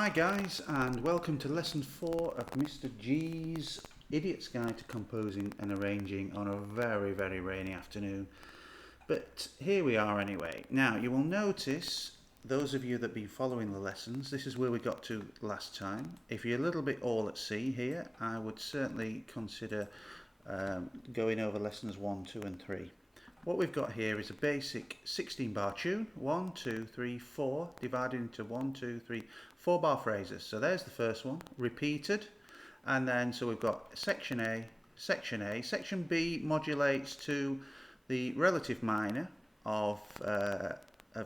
Hi guys, and welcome to lesson 4 of Mr. G's Idiot's Guide to Composing and Arranging on a very rainy afternoon. But here we are anyway. Now you will notice, those of you that have been following the lessons, this is where we got to last time. If you're a little bit all at sea here, I would certainly consider going over lessons 1, 2 and 3. What we've got here is a basic 16 bar tune, 1, 2, 3, 4, divided into 1, 2, 3, 4 bar phrases. So there's the first one, repeated, and then so we've got section A, section B modulates to the relative minor of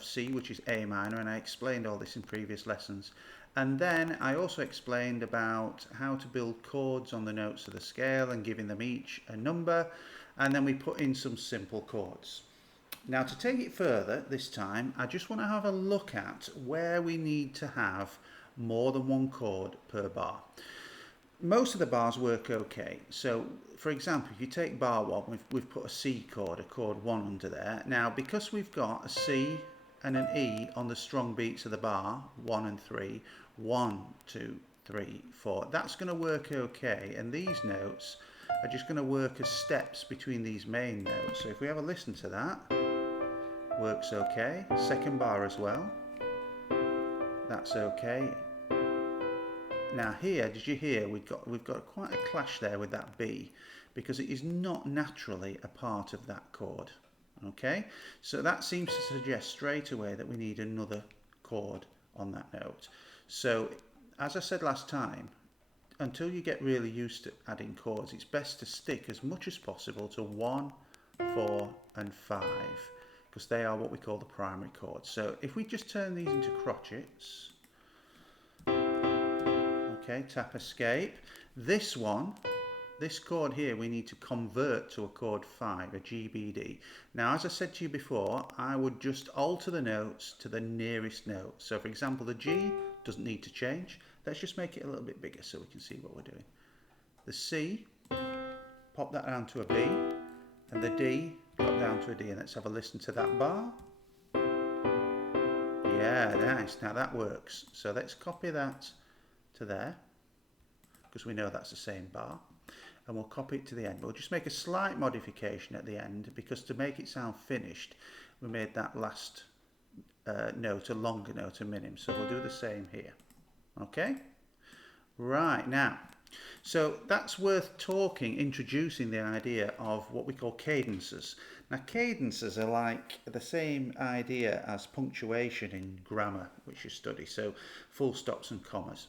C, which is A minor, and I explained all this in previous lessons. And then I also explained about how to build chords on the notes of the scale and giving them each a number, and then we put in some simple chords. Now to take it further this time, I just want to have a look at where we need to have more than one chord per bar. Most of the bars work okay. So for example, if you take bar 1, we've put a C chord, a chord 1 under there. Now because we've got a C and an E on the strong beats of the bar, 1 and 3, 1, 2, 3, 4, that's going to work okay, and these notes are just going to work as steps between these main notes. So if we have a listen to that, works okay. Second bar as well, that's okay. Now here, did you hear we've got quite a clash there with that B, because it is not naturally a part of that chord. Okay, so that seems to suggest straight away that we need another chord on that note. So as I said last time, until you get really used to adding chords, it's best to stick as much as possible to 1, 4 and 5, because they are what we call the primary chords. So if we just turn these into crotchets, okay, tap escape, this chord here we need to convert to a chord 5, a GBD. Now as I said to you before, I would just alter the notes to the nearest note. So for example, the G doesn't need to change. Let's just make it a little bit bigger so we can see what we're doing. The C, pop that down to a B, and the D, drop down to a D, and let's have a listen to that bar. Yeah, nice, now that works. So let's copy that to there, because we know that's the same bar, and we'll copy it to the end. We'll just make a slight modification at the end, because to make it sound finished, we made that last note a longer note, a minim, so we'll do the same here. Okay, right, now so that's worth introducing the idea of what we call cadences. Now cadences are like the same idea as punctuation in grammar, which you study, so full stops and commas.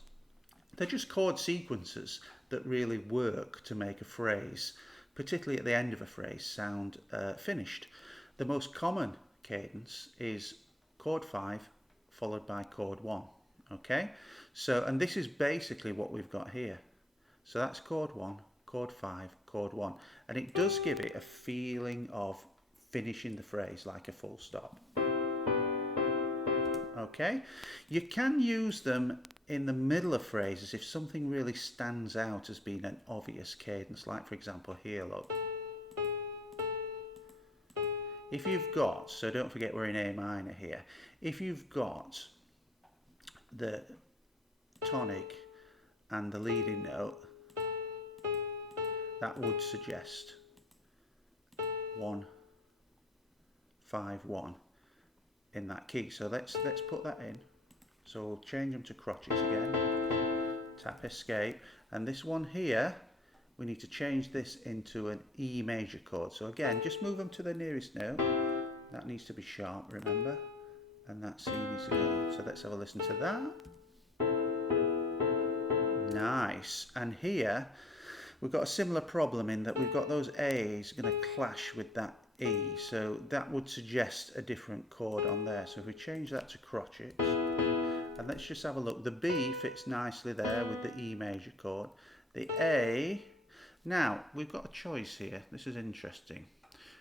They're just chord sequences that really work to make a phrase, particularly at the end of a phrase, sound finished. The most common cadence is chord 5 followed by chord 1. Okay, so, and this is basically what we've got here. So that's chord 1, chord 5, chord 1, and it does give it a feeling of finishing the phrase like a full stop. Okay, you can use them in the middle of phrases if something really stands out as being an obvious cadence, like for example here, look. If you've got, so don't forget we're in A minor here, if you've got the tonic and the leading note, that would suggest 1, 5, 1 in that key. So let's put that in. So we'll change them to crotchets again, tap escape, and this one here we need to change this into an E major chord. So again, just move them to the nearest note. That needs to be sharp, remember, and that C needs to go. So let's have a listen to that. Nice. And here we've got a similar problem in that we've got those A's going to clash with that E, so that would suggest a different chord on there. So if we change that to crotchets, and let's just have a look, the B fits nicely there with the E major chord. The A, now we've got a choice here. This is interesting,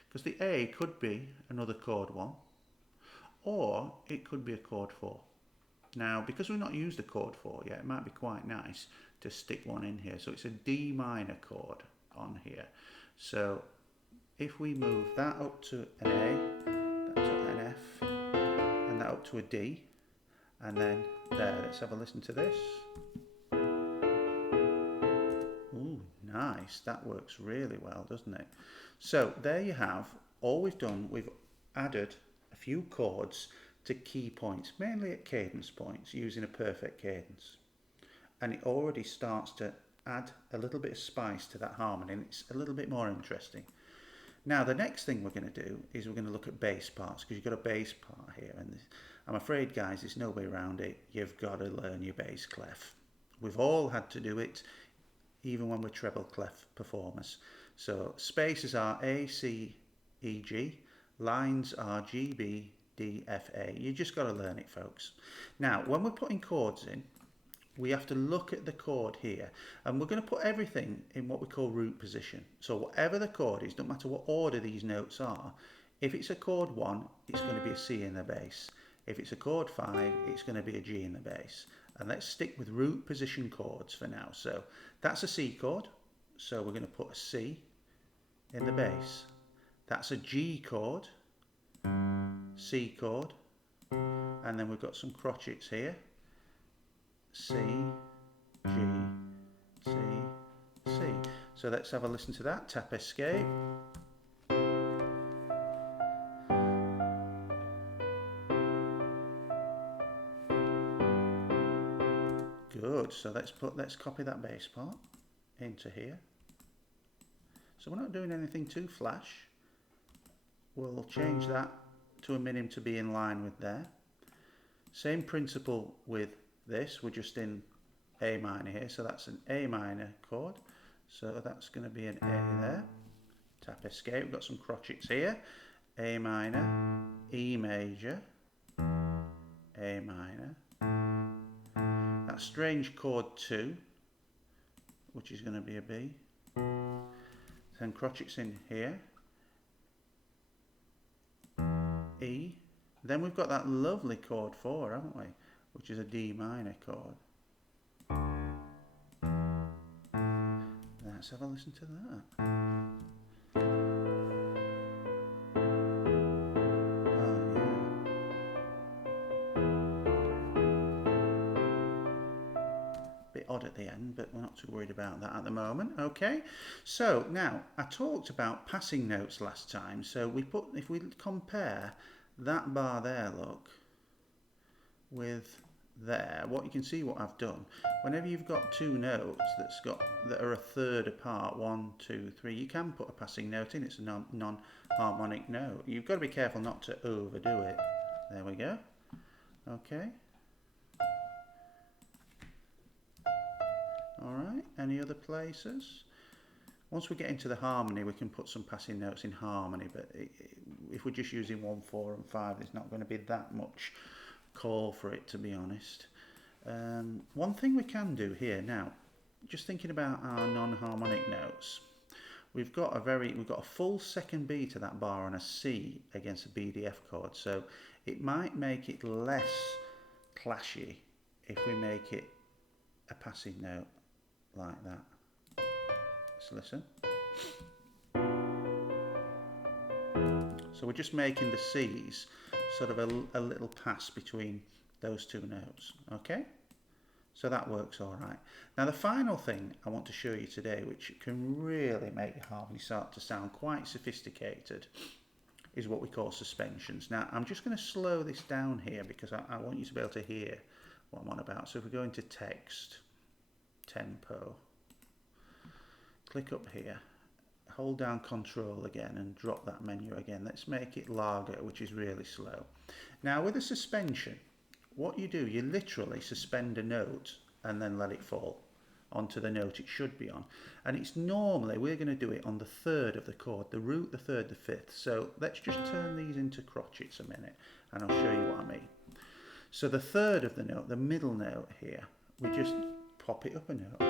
because the A could be another chord 1, or it could be a chord 4. Now, because we've not used a chord 4 yet, it might be quite nice to stick one in here. So it's a D minor chord on here. So if we move that up to an A, that to an F, and that up to a D, and then there. Let's have a listen to this. Ooh, nice. That works really well, doesn't it? So there you have. All we've done, we've added a few chords to key points, mainly at cadence points, using a perfect cadence. And it already starts to add a little bit of spice to that harmony, and it's a little bit more interesting. Now the next thing we're going to do is we're going to look at bass parts, because you've got a bass part here, and I'm afraid, guys, there's no way around it. You've got to learn your bass clef. We've all had to do it, even when we're treble clef performers. So spaces are A, C, E, G, lines are G, B, D, F, A. You just got to learn it, folks. Now when we're putting chords in, we have to look at the chord here, and we're going to put everything in what we call root position. So whatever the chord is, no matter what order these notes are, if it's a chord 1, it's going to be a C in the bass. If it's a chord 5, it's going to be a G in the bass. And let's stick with root position chords for now. So that's a C chord, so we're going to put a C in the bass. That's a G chord, C chord, and then we've got some crotchets here. C, G, C, C. So let's have a listen to that. Tap escape. Good. So let's copy that bass part into here. So we're not doing anything too flash. We'll change that to a minim to be in line with there. Same principle with this, we're just in A minor here, so that's an A minor chord, so that's going to be an A there. Tap escape, we've got some crotchets here. A minor, E major, A minor. That strange chord 2, which is going to be a B. Then crotchets in here. E. Then we've got that lovely chord 4, haven't we? Which is a D minor chord. Let's have a listen to that. Oh yeah. Bit odd at the end, but we're not too worried about that at the moment. Okay, so now I talked about passing notes last time. So if we compare that bar there, look, with there, what you can see what I've done, whenever you've got two notes that are a third apart, 1, 2, 3, you can put a passing note in. It's a non-harmonic note. You've got to be careful not to overdo it. There we go. Okay. Alright, any other places? Once we get into the harmony, we can put some passing notes in harmony, but if we're just using 1, 4 and 5, there's not going to be that much call for it, to be honest. One thing we can do here now, just thinking about our non-harmonic notes, we've got a full second B to that bar on a C against a BDF chord, so it might make it less clashy if we make it a passing note like that. Let's listen. So we're just making the C's sort of a little pass between those two notes, okay? So that works all right. Now the final thing I want to show you today, which can really make the harmony start to sound quite sophisticated, is what we call suspensions. Now I'm just going to slow this down here because I want you to be able to hear what I'm on about. So if we go into text, tempo, click up here, hold down Control again and drop that menu again. Let's make it lager, which is really slow. Now with a suspension, what you do, you literally suspend a note and then let it fall onto the note it should be on. And it's normally, we're going to do it on the third of the chord, the root, the third, the fifth. So let's just turn these into crotchets a minute and I'll show you what I mean. So the third of the note, the middle note here, we just pop it up a note.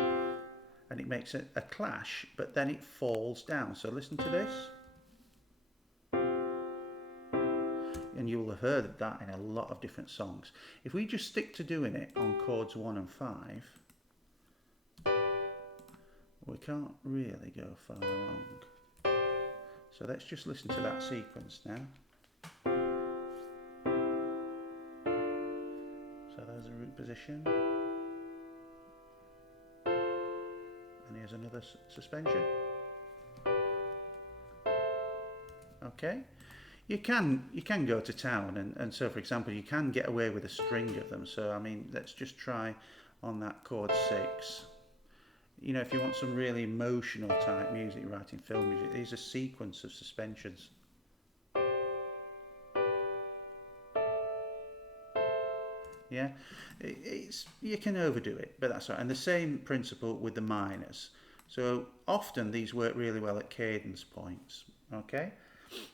And it makes a clash, but then it falls down. So listen to this. And you'll have heard of that in a lot of different songs. If we just stick to doing it on chords 1 and 5, we can't really go far wrong. So let's just listen to that sequence now. So transition. And here's another suspension. Okay. You can go to town, and so for example you can get away with a string of them. So I mean, let's just try on that chord 6. You know, if you want some really emotional type music, writing film music, these are sequence of suspensions. Yeah, you can overdo it, but that's right. And the same principle with the minors. So often these work really well at cadence points. Okay.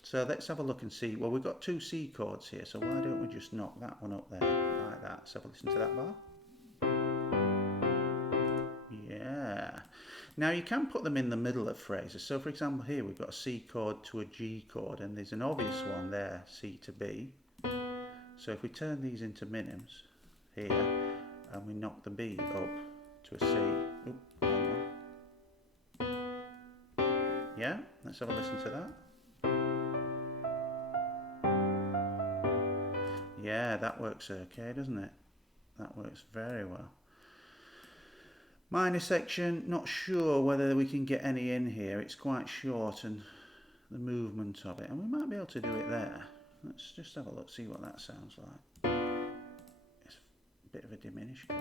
So let's have a look and see. Well, we've got 2 C chords here, so why don't we just knock that one up there like that? Let's have a listen to that bar. Yeah. Now you can put them in the middle of phrases. So for example here we've got a C chord to a G chord, and there's an obvious one there, C to B. So if we turn these into minims here, and we knock the B up to a C. Yeah, let's have a listen to that. Yeah, that works okay, doesn't it? That works very well. Minor section, not sure whether we can get any in here. It's quite short, and the movement of it, and we might be able to do it there. Let's just have a look, see what that sounds like. It's a bit of a diminished chord,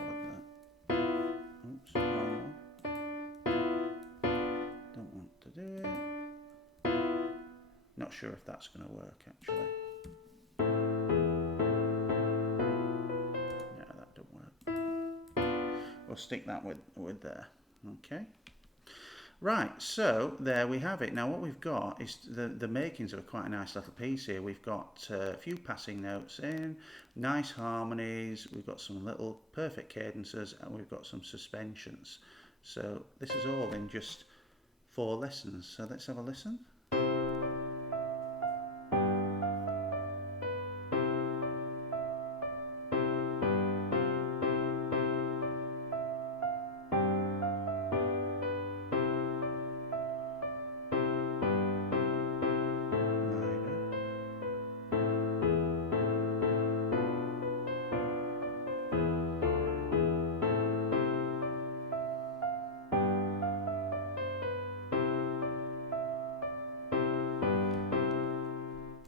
that. Oops, wrong one. Don't want to do it. Not sure if that's going to work, actually. We'll stick that with there. Okay. Right, so there we have it. Now what we've got is the makings of quite a nice little piece here. We've got a few passing notes in, nice harmonies, we've got some little perfect cadences, and we've got some suspensions. So this is all in just 4 lessons. So let's have a listen.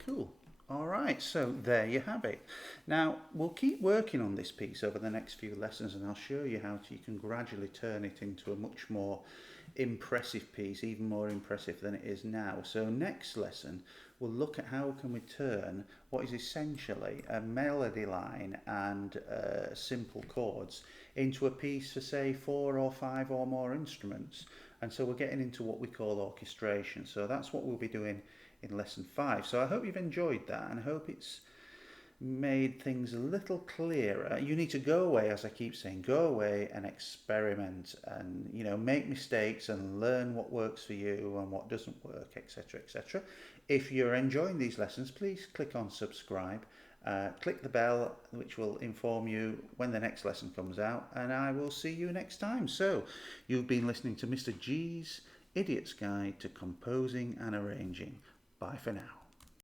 Cool. All right, so there you have it. Now, we'll keep working on this piece over the next few lessons, and I'll show you how you can gradually turn it into a much more impressive piece, even more impressive than it is now. So next lesson, we'll look at how can we turn what is essentially a melody line and simple chords into a piece for, say, 4 or 5 or more instruments. And so we're getting into what we call orchestration. So that's what we'll be doing in lesson 5. So I hope you've enjoyed that, and I hope it's made things a little clearer. You need to go away, as I keep saying, go away and experiment, and make mistakes and learn what works for you and what doesn't work, etc., etc. If you're enjoying these lessons, please click on subscribe, click the bell, which will inform you when the next lesson comes out, and I will see you next time. So you've been listening to Mr. G's Idiot's Guide to Composing and Arranging. Bye for now.